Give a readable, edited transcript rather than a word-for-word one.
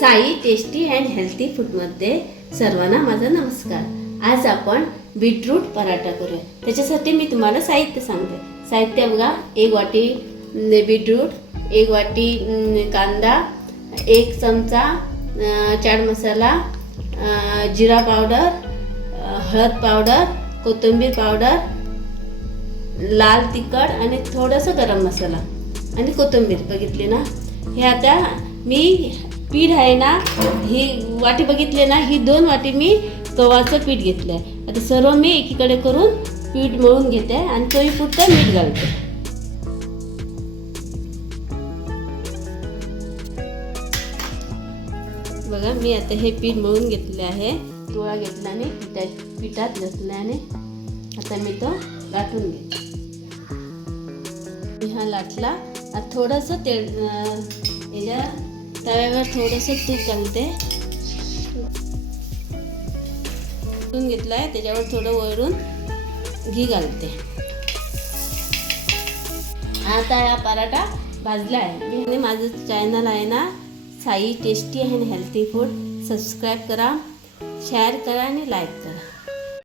Sai tasty and healthy फूडमध्ये सर्वांना माझा नमस्कार. आज आपण बीटरूट पराठा करूया. त्याच्यासाठी मी तुम्हाला साहित्य सांगते. साहित्य बघा, 1 वाटी बीटरूट, 1 वाटी कांदा, 1 चमचा चाट मसाला, जिरा पावडर, हळद पावडर, कोथिंबीर पावडर, लाल तिखट आणि थोडंसं गरम मसाला आणि कोथिंबीर बघितली ना. हे आता मी पीठ आहे ना, ही वाटी बघितली ना, ही 2 वाटी मी गव्हाचं पीठ घेतलं आहे. आता सर्व मी एकीकडे करून पीठ मळून घेते आणि चवीपुरतं मीठ घालते. बघा, मी आता हे पीठ मळून घेतले आहे. गोळा घेतल्याने पिठात घातल्याने आता मी तो लाटून घेते. हा लाटला. आता थोडंसं तेल याच्या तव्यावर थोडंसं तूप घालते. तूप घेतलं आहे, त्याच्यावर थोडं वरून घी घालते. आता हा पराठा भाजला आहे. मी माझं चॅनल आहे ना, Sai tasty and healthy food, subscribe करा, शेअर करा आणि लाईक करा.